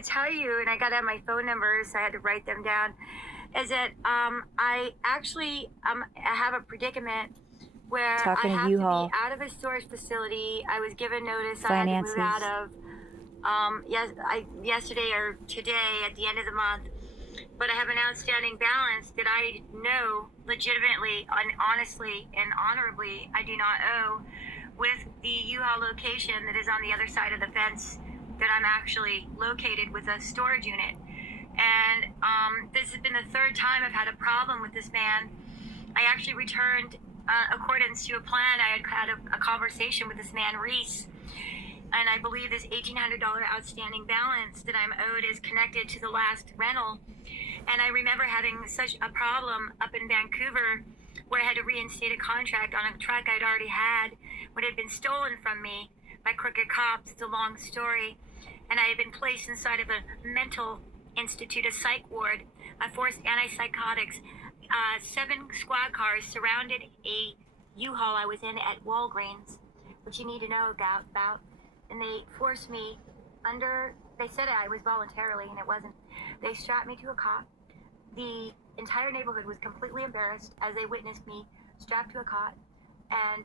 to tell you, and I got to have my phone numbers, so I had to write them down, is that I actually I have a predicament where Talking I to have to U-Haul. be out of a storage facility. I was given notice Finances. I had to move out of yesterday or today at the end of the month. But I have an outstanding balance that I know legitimately, honestly, and honorably I do not owe with the U-Haul location that is on the other side of the fence that I'm actually located with a storage unit. And this has been the third time I've had a problem with this man. I actually returned accordance to a plan. I had a conversation with this man, Reese, and I believe this $1,800 outstanding balance that I'm owed is connected to the last rental. And I remember having such a problem up in Vancouver where I had to reinstate a contract on a truck I'd already had when it had been stolen from me by crooked cops. It's a long story. And I had been placed inside of a mental institute, a psych ward, forced antipsychotics. 7 squad cars surrounded a U-Haul I was in at Walgreens, which you need to know about. And they forced me under, they said I was voluntarily, and it wasn't. They strapped me to a cot. The entire neighborhood was completely embarrassed as they witnessed me strapped to a cot. And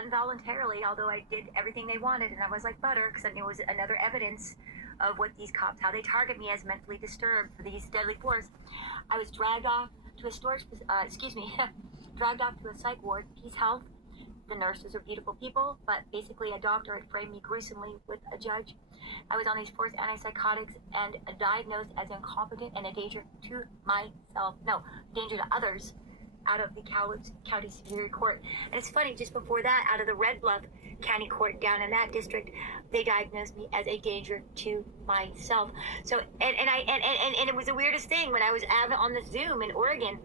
involuntarily, although I did everything they wanted, and I was like butter, because I knew it was another evidence of what these cops, how they target me as mentally disturbed for these deadly force, I was dragged off to a dragged off to a psych ward, Peace Health. The nurses are beautiful people, but basically a doctor had framed me gruesomely with a judge. I was on these forced antipsychotics and diagnosed as incompetent and a danger to myself, danger to others, out of the County Superior Court. And it's funny, just before that, out of the Red Bluff County Court down in that district, they diagnosed me as a danger to myself. So, and it was the weirdest thing when I was on the Zoom in Oregon.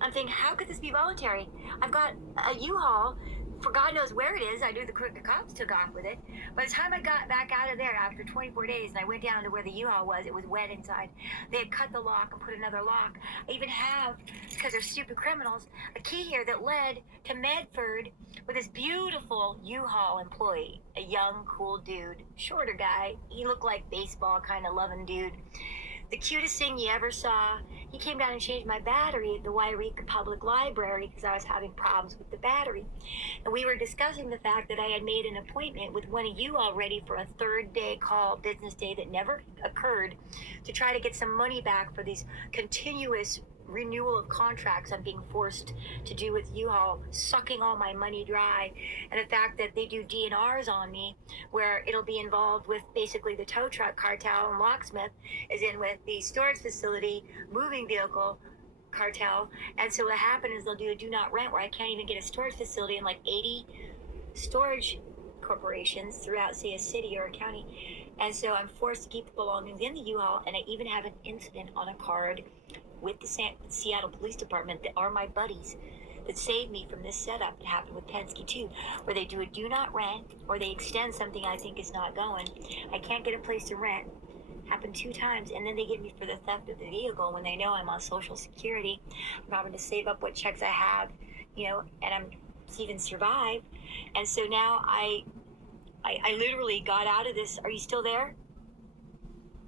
I'm thinking, how could this be voluntary? I've got a U-Haul, for God knows where it is. I knew the cops took off with it. By the time I got back out of there after 24 days and I went down to where the U-Haul was, it was wet inside. They had cut the lock and put another lock. I even have, because they're stupid criminals, a key here that led to Medford with this beautiful U-Haul employee, a young, cool dude, shorter guy. He looked like baseball kind of loving dude. The cutest thing you ever saw. He came down and changed my battery at the Wairika Public Library because I was having problems with the battery. And we were discussing the fact that I had made an appointment with one of you already for a third day call, business day that never occurred, to try to get some money back for these continuous renewal of contracts I'm being forced to do with U-Haul, sucking all my money dry. And the fact that they do DNRs on me, where it'll be involved with basically the tow truck cartel and locksmith is in with the storage facility, moving vehicle cartel. And so what happened is they'll do a do not rent where I can't even get a storage facility in like 80 storage corporations throughout, say, a city or a county. And so I'm forced to keep the belongings in the U-Haul, and I even have an incident on a card with the Seattle Police Department that are my buddies that saved me from this setup. It happened with Penske too, where they do a do not rent or they extend something I think is not going. I can't get a place to rent. Happened 2 times, and then they get me for the theft of the vehicle when they know I'm on Social Security. I'm having to save up what checks I have, and I'm even survive. And so now I literally got out of this. Are you still there?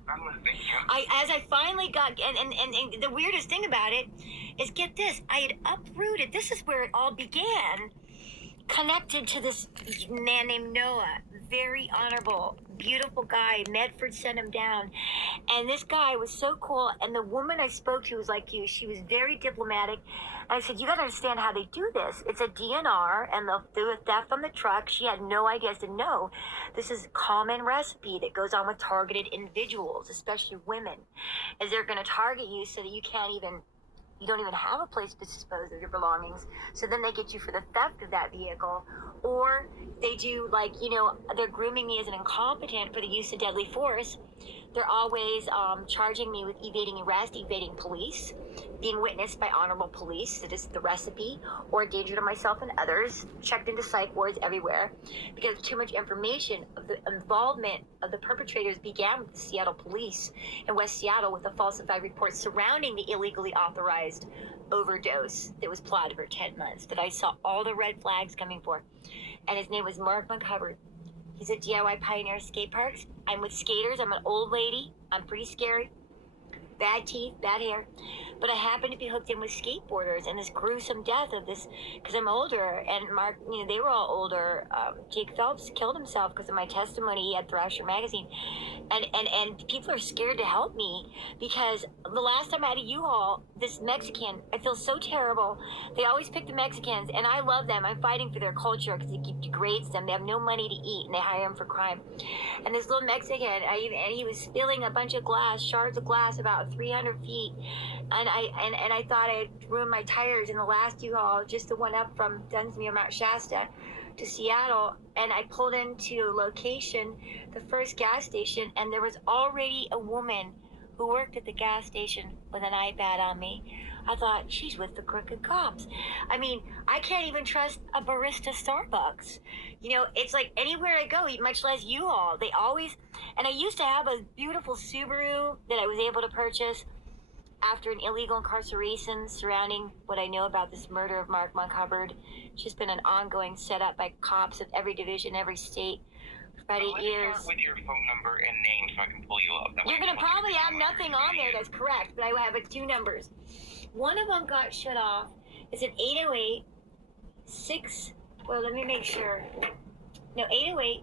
As I finally got, and the weirdest thing about it is, get this, I had uprooted, this is where it all began, connected to this man named Noah, very honorable, beautiful guy. Medford sent him down, and this guy was so cool, and the woman I spoke to was like you, she was very diplomatic, and I said, you gotta understand how they do this. It's a DNR, and they'll do a theft from the truck. She had no idea. I said, no, this is a common recipe that goes on with targeted individuals, especially women, is they're gonna target you so that you don't even have a place to dispose of your belongings. So then they get you for the theft of that vehicle, or they do they're grooming me as an incompetent for the use of deadly force. They're always charging me with evading arrest, evading police, being witnessed by honorable police, that is the recipe, or danger to myself and others, checked into psych wards everywhere. Because too much information of the involvement of the perpetrators began with the Seattle police in West Seattle with a falsified report surrounding the illegally authorized overdose that was plotted for 10 months that I saw all the red flags coming for. And his name was Mark McHubbard. He's a DIY pioneer skate parks. I'm with skaters. I'm an old lady. I'm pretty scary. Bad teeth, bad hair. But I happen to be hooked in with skateboarders, and this gruesome death of this, because I'm older, and Mark, they were all older. Jake Phelps killed himself because of my testimony. He had Thrasher magazine. And people are scared to help me because the last time I had a U-Haul, this Mexican, I feel so terrible. They always pick the Mexicans, and I love them. I'm fighting for their culture because it degrades them. They have no money to eat, and they hire them for crime. And this little Mexican, and he was spilling a bunch of glass, shards of glass, about 300 feet. And I thought I had ruined my tires in the last U-Haul, just the one up from Dunsmuir, Mount Shasta, to Seattle. And I pulled into a location, the first gas station, and there was already a woman who worked at the gas station with an iPad on me. I thought, she's with the crooked cops. I mean, I can't even trust a barista Starbucks. It's like anywhere I go, much less U-Haul. They always, and I used to have a beautiful Subaru that I was able to purchase after an illegal incarceration surrounding what I know about this murder of Mark Hubbard. It's just been an ongoing setup by cops of every division, every state for about 8 years. Start with your phone number and name so I can pull you up. You're going to probably have nothing on there that's correct, but I have 2 numbers. One of them got shut off. It's an 808-6, well, let me make sure. No,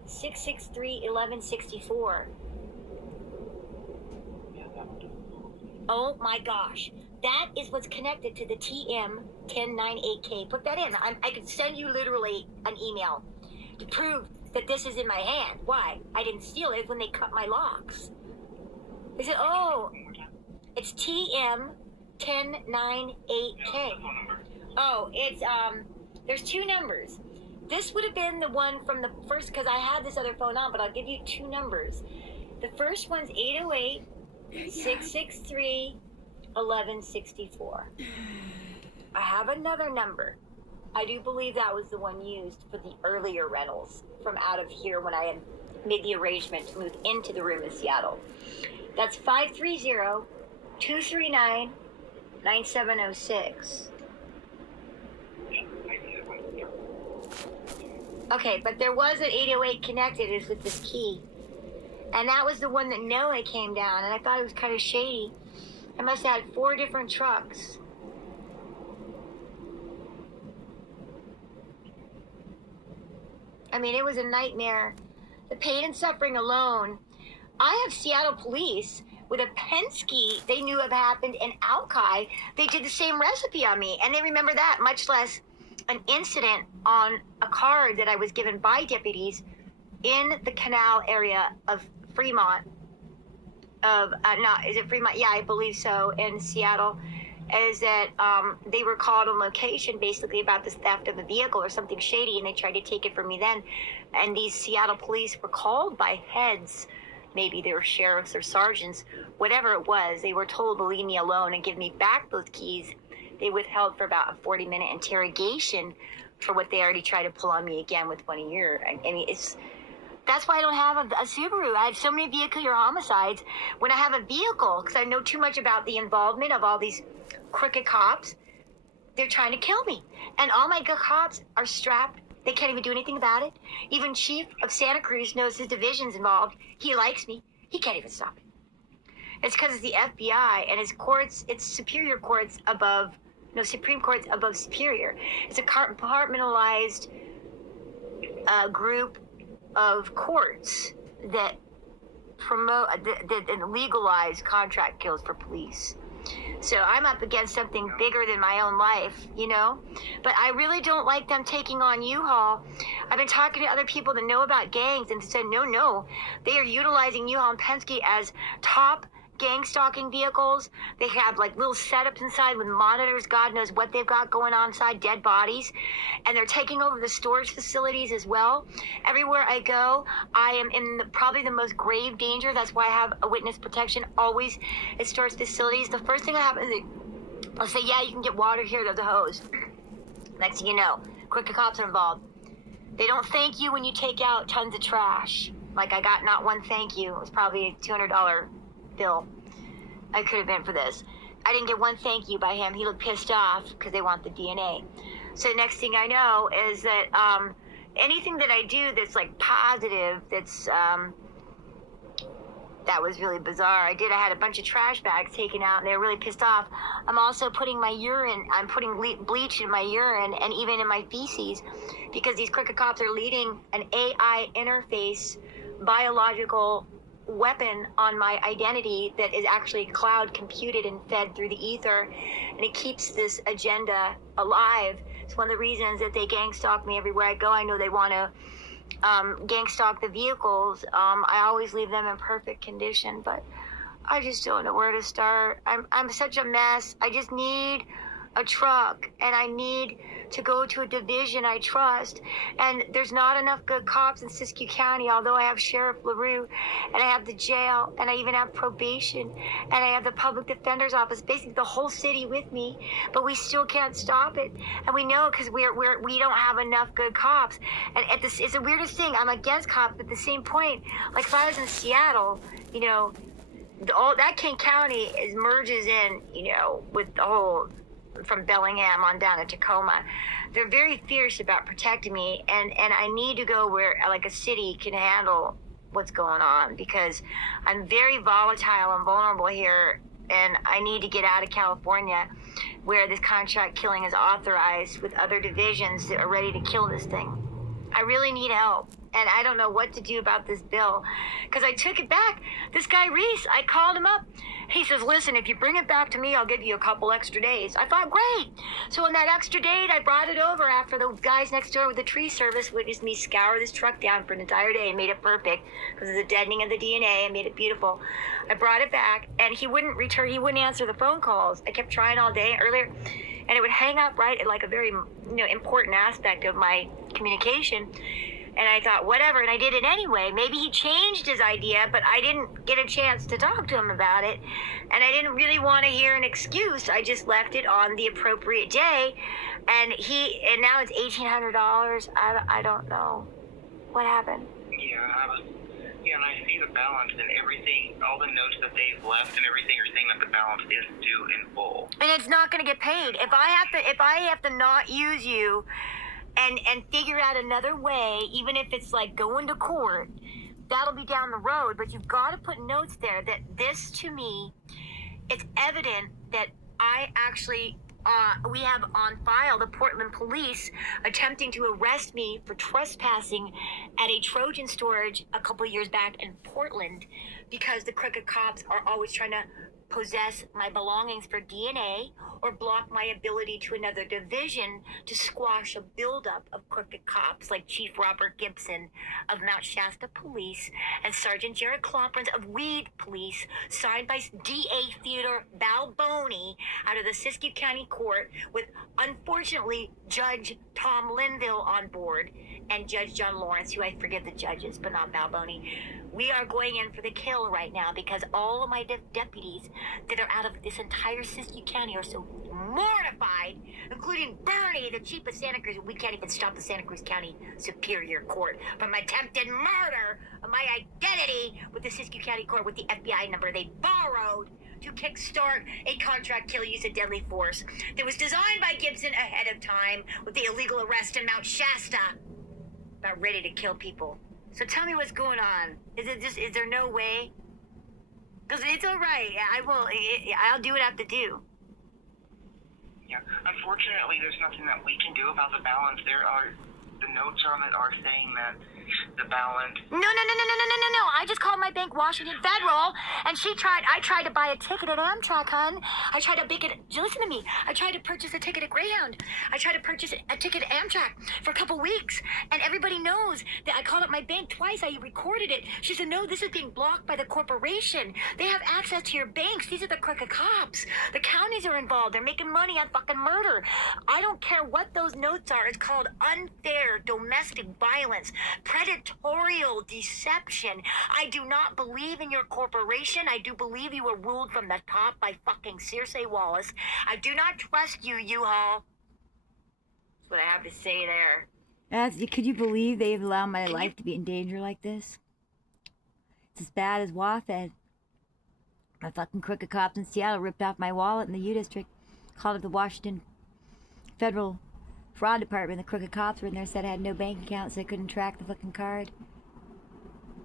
808-663-1164. Oh my gosh. That is what's connected to the TM1098K. Put that in. I could send you literally an email to prove that this is in my hand. Why? I didn't steal it when they cut my locks. They said, oh, it's TM1098K. Oh, it's, there's 2 numbers. This would have been the one from the first, because I had this other phone on, but I'll give you 2 numbers. The first one's 808-663-1164. I have another number. I do believe that was the one used for the earlier rentals from out of here when I had made the arrangement to move into the room in Seattle. That's 530-239-9706. Okay, but there was an 808 connected is with this key. And that was the one that Noah came down, and I thought it was kind of shady. I must have had 4 different trucks. I mean, it was a nightmare. The pain and suffering alone. I have Seattle police with a Penske they knew had happened in Alki. They did the same recipe on me, and they remember that, much less an incident on a card that I was given by deputies in the canal area of Fremont. Is it Fremont? Yeah, I believe so, in Seattle. Is that they were called on location basically about this theft of a vehicle or something shady, and they tried to take it from me then. And these Seattle police were called by heads, maybe they were sheriffs or sergeants, whatever it was. They were told to leave me alone and give me back those keys. They withheld for about a 40-minute interrogation for what they already tried to pull on me again with 1 year. I mean, that's why I don't have a Subaru. I have so many vehicular homicides. When I have a vehicle, because I know too much about the involvement of all these crooked cops, they're trying to kill me. And all my good cops are strapped. They can't even do anything about it. Even Chief of Santa Cruz knows his division's involved. He likes me. He can't even stop it. It's because it's the FBI and its courts, its superior courts above, Supreme Court's above superior. It's a compartmentalized group of courts that promote, that legalize contract kills for police. So I'm up against something bigger than my own life, But I really don't like them taking on U-Haul. I've been talking to other people that know about gangs and said, no, they are utilizing U-Haul and Penske as top gang stalking vehicles. They have like little setups inside with monitors. God knows what they've got going on inside, dead bodies. And they're taking over the storage facilities as well. Everywhere I go, I am in probably the most grave danger. That's why I have a witness protection always at storage facilities. The first thing that happens is I'll say, yeah, you can get water here. There's a hose. Next thing you know, crooked cops are involved. They don't thank you when you take out tons of trash. Like I got not one thank you. It was probably a $200 bill. I could have been for this. I didn't get one thank you by him. He looked pissed off because they want the DNA. So the next thing I know is that anything that I do that's like positive, that was really bizarre. I had a bunch of trash bags taken out and they were really pissed off. I'm also putting I'm putting bleach in my urine and even in my feces because these crooked cops are leading an AI interface biological weapon on my identity that is actually cloud computed and fed through the ether, and it keeps this agenda alive. It's one of the reasons that they gang stalk me everywhere I go. I know they want to gang stalk the vehicles. I always leave them in perfect condition, but I just don't know where to start. I'm such a mess. I just need a truck, and I need to go to a division I trust. And there's not enough good cops in Siskiyou County, although I have Sheriff LaRue, and I have the jail, and I even have probation, and I have the public defender's office, basically the whole city with me, but we still can't stop it. And we know because we don't have enough good cops. And it's the weirdest thing. I'm against cops, but at the same point, like if I was in Seattle, you know, all that King County merges in, you know, with the whole from Bellingham on down to Tacoma. They're very fierce about protecting me, and I need to go where like a city can handle what's going on, because I'm very volatile and vulnerable here, and I need to get out of California where this contract killing is authorized with other divisions that are ready to kill this thing. I really need help, and I don't know what to do about this bill because I took it back. This guy Reese, I called him up. He says, listen, if you bring it back to me, I'll give you a couple extra days. I thought, great. So on that extra date, I brought it over after the guys next door with the tree service witnessed me scour this truck down for an entire day and made it perfect because of the deadening of the DNA and made it beautiful. I brought it back, and he wouldn't return. He wouldn't answer the phone calls. I kept trying all day earlier, and it would hang up right at like a very important aspect of my communication. And I thought, whatever, and I did it anyway. Maybe he changed his idea, but I didn't get a chance to talk to him about it. And I didn't really want to hear an excuse. I just left it on the appropriate day. And now it's $1,800. I don't know. What happened? Yeah, and I see the balance and everything, all the notes that they've left and everything are saying that the balance is due in full. And it's not going to get paid. If I have to not use you and figure out another way, even if it's like going to court, that'll be down the road. But you've got to put notes there that this, to me, it's evident that I actually, we have on file the Portland police attempting to arrest me for trespassing at a Trojan storage a couple years back in Portland, because the crooked cops are always trying to possess my belongings for DNA or block my ability to another division to squash a buildup of crooked cops like Chief Robert Gibson of Mount Shasta Police and Sergeant Jared Clomprins of Weed Police, signed by DA Theodore Balboni out of the Siskiyou County Court, with unfortunately Judge Tom Linville on board and Judge John Lawrence, who I forget the judges, but not Balboni. We are going in for the kill right now because all of my deputies that are out of this entire Siskiyou County are so mortified, including Bernie, the chief of Santa Cruz. We can't even stop the Santa Cruz County Superior Court from attempted murder of my identity with the Siskiyou County Court with the FBI number they borrowed to kickstart a contract kill use of deadly force that was designed by Gibson ahead of time with the illegal arrest in Mount Shasta. About ready to kill people. So tell me what's going on. Is there no way? Because it's all right. I'll do what I have to do. Yeah, unfortunately, there's nothing that we can do about the balance. The notes on it are saying that the balance. No. I just called my bank, Washington Federal, and I tried to buy a ticket at Amtrak, hon. Listen to me. I tried to purchase a ticket at Greyhound. I tried to purchase a ticket at Amtrak for a couple weeks, and everybody knows that I called up my bank twice. I recorded it. She said, no, this is being blocked by the corporation. They have access to your banks. These are the crooked cops. The counties are involved. They're making money on fucking murder. I don't care what those notes are. It's called unfair domestic violence, predatorial deception. I do not believe in your corporation. I do believe you were ruled from the top by fucking Circe Wallace. I do not trust you, U-Haul. That's what I have to say there. Could you believe they've allowed my life to be in danger like this? It's as bad as WAFED. My fucking crooked cops in Seattle ripped off my wallet in the U District, called it the Washington Federal fraud department. The crooked cops were in there, said I had no bank account, so they couldn't track the fucking card.